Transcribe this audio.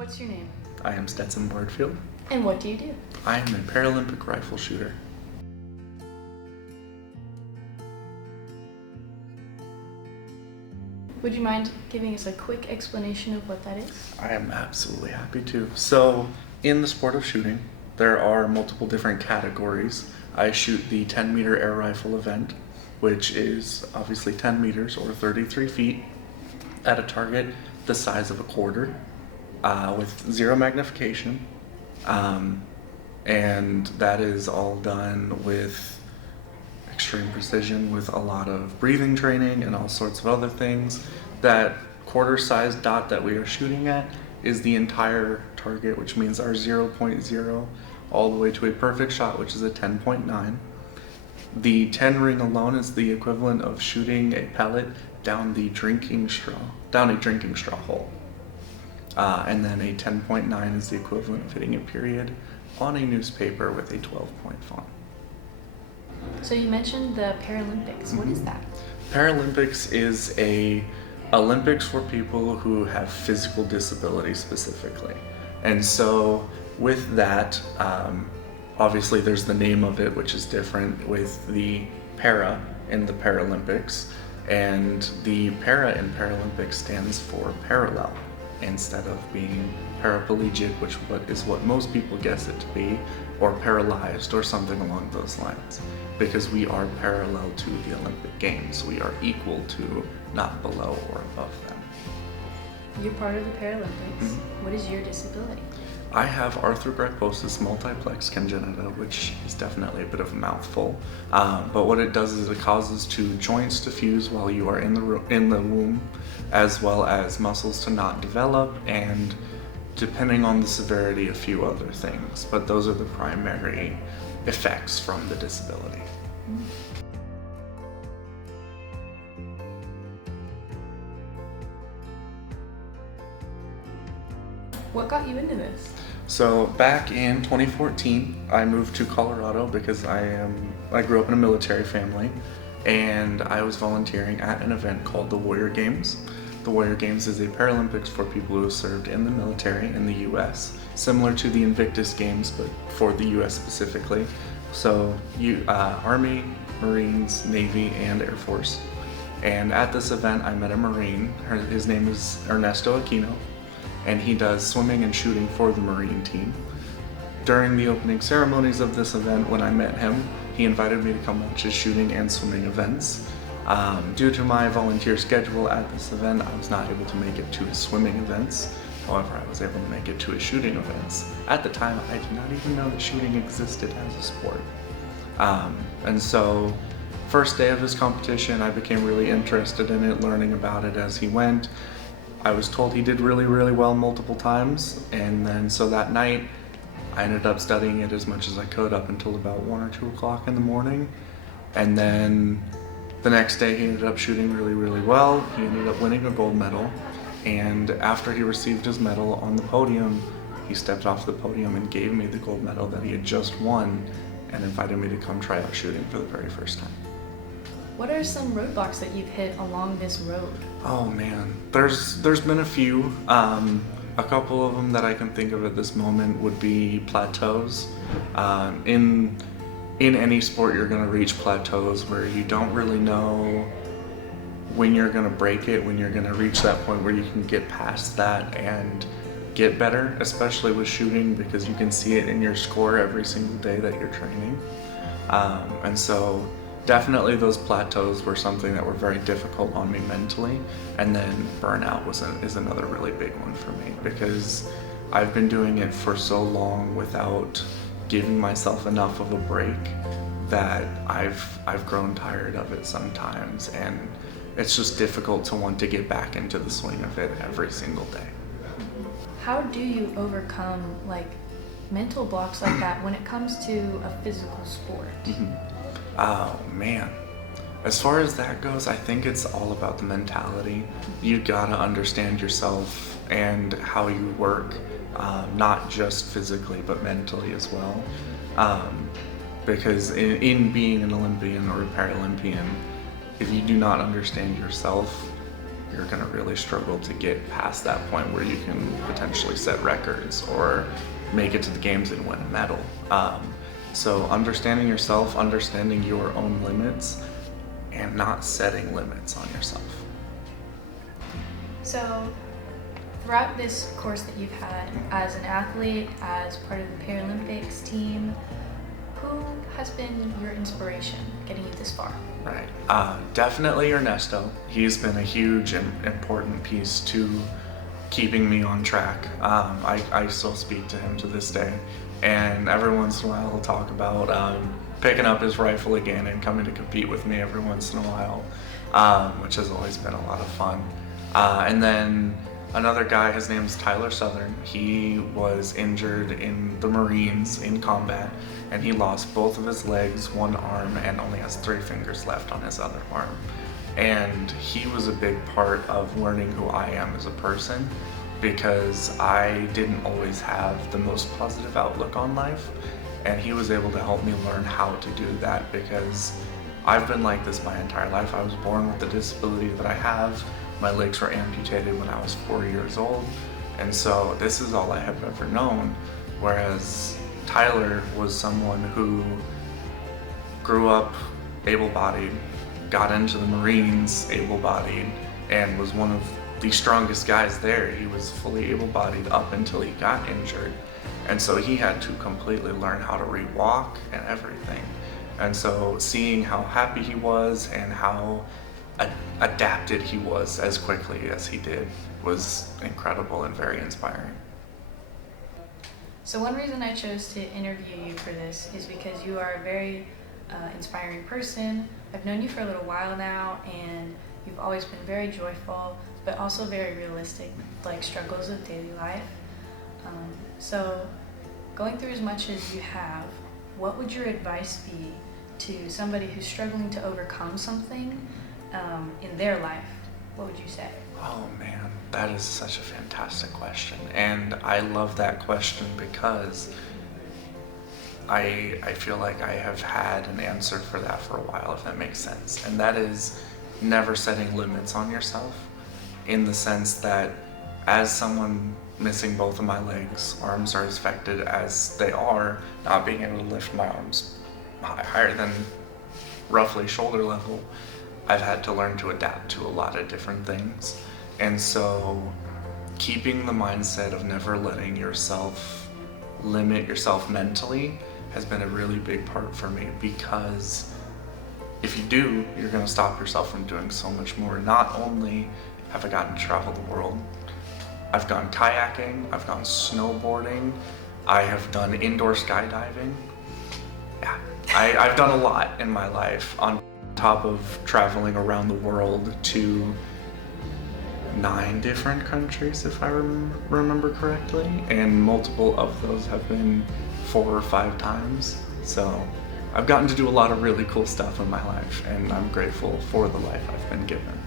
What's your name? I am Stetson Bardfield. And what do you do? I am a Paralympic rifle shooter. Would you mind giving us a quick explanation of what that is? I am absolutely happy to. So, in the sport of shooting, there are multiple different categories. I shoot the 10-meter air rifle event, which is obviously 10 meters or 33 feet at a target the size of a quarter with zero magnification. And that is all done with extreme precision with a lot of breathing training and all sorts of other things. That quarter-sized dot that we are shooting at is the entire target, which means our 0.0 all the way to a perfect shot, which is a 10.9. The 10 ring alone is the equivalent of shooting a pellet down a drinking straw hole. And then a 10.9 is the equivalent of hitting a period on a newspaper with a 12-point font. So you mentioned the Paralympics. What is that? Paralympics is a Olympics for people who have physical disability specifically. And so with that, obviously there's the name of it, which is different with the para in the Paralympics. And the para in Paralympics stands for parallel instead of being paraplegic, which is what most people guess it to be, or paralyzed or something along those lines. Because we are parallel to the Olympic Games. We are equal to, not below or above them. You're part of the Paralympics. Mm-hmm. What is your disability? I have arthrogryposis multiplex congenita, which is definitely a bit of a mouthful. But what it does is it causes two joints to fuse while you are in the womb, as well as muscles to not develop, and depending on the severity, a few other things. But those are the primary effects from the disability. What got you into this? So back in 2014, I moved to Colorado because I grew up in a military family, and I was volunteering at an event called the Warrior Games. The Warrior Games is a Paralympics for people who have served in the military in the U.S., similar to the Invictus Games, but for the U.S. specifically. So Army, Marines, Navy, and Air Force. And at this event, I met a Marine. His name is Ernesto Aquino, and he does swimming and shooting for the Marine team. During the opening ceremonies of this event, when I met him, he invited me to come watch his shooting and swimming events. Due to my volunteer schedule at this event, I was not able to make it to his swimming events. However, I was able to make it to his shooting events. At the time, I did not even know that shooting existed as a sport. And so, first day of his competition, I became really interested in it, learning about it as he went. I was told he did really, really well multiple times, and then so that night, I ended up studying it as much as I could up until about 1 or 2 o'clock in the morning. And then the next day he ended up shooting really, really well. He ended up winning a gold medal. And after he received his medal on the podium, he stepped off the podium and gave me the gold medal that he had just won and invited me to come try out shooting for the very first time. What are some roadblocks that you've hit along this road? Oh man, there's been a few. A couple of them that I can think of at this moment would be plateaus. In any sport, you're going to reach plateaus where you don't really know when you're going to break it, when you're going to reach that point where you can get past that and get better, especially with shooting, because you can see it in your score every single day that you're training. And so definitely those plateaus were something that were very difficult on me mentally. And then burnout is another really big one for me, because I've been doing it for so long without giving myself enough of a break that I've grown tired of it sometimes, and it's just difficult to want to get back into the swing of it every single day. How do you overcome mental blocks like that when it comes to a physical sport? Oh man, as far as that goes, I think it's all about the mentality. You gotta understand yourself and how you work, not just physically but mentally as well. Because in being an Olympian or a Paralympian, if you do not understand yourself, you're going to really struggle to get past that point where you can potentially set records or make it to the games and win a medal. So understanding yourself, understanding your own limits, and not setting limits on yourself. So throughout this course that you've had as an athlete, as part of the Paralympics team, who has been your inspiration getting you this far? Right. Definitely Ernesto. He's been a huge and important piece to keeping me on track. I still speak to him to this day, and every once in a while he'll talk about picking up his rifle again and coming to compete with me every once in a while, which has always been a lot of fun. And then another guy, his name's Tyler Southern. He was injured in the Marines in combat, and he lost both of his legs, one arm, and only has 3 fingers left on his other arm. And he was a big part of learning who I am as a person, because I didn't always have the most positive outlook on life, and he was able to help me learn how to do that, because I've been like this my entire life. I was born with the disability that I have. My legs were amputated when I was 4 years old, and so this is all I have ever known, whereas Tyler was someone who grew up able-bodied, got into the Marines able-bodied, and was one of the strongest guys there. He was fully able-bodied up until he got injured, and so he had to completely learn how to re-walk and everything. And so seeing how happy he was and how adapted he was as quickly as he did was incredible and very inspiring. So one reason I chose to interview you for this is because you are a very inspiring person. I've known you for a little while now, and you've always been very joyful, but also very realistic, like struggles of daily life. So going through as much as you have, what would your advice be to somebody who's struggling to overcome something in their life? What would you say? Oh man, that is such a fantastic question. And I love that question because I feel like I have had an answer for that for a while, if that makes sense. And that is never setting limits on yourself, in the sense that as someone missing both of my legs, arms are as affected as they are, not being able to lift my arms higher than roughly shoulder level, I've had to learn to adapt to a lot of different things. And so keeping the mindset of never letting yourself limit yourself mentally has been a really big part for me, because if you do, you're going to stop yourself from doing so much more. Not only have I gotten to travel the world, I've gone kayaking, I've gone snowboarding, I have done indoor skydiving. Yeah, I've done a lot in my life, on top of traveling around the world to 9 different countries, if I remember correctly, and multiple of those have been 4 or 5 times. So I've gotten to do a lot of really cool stuff in my life, and I'm grateful for the life I've been given.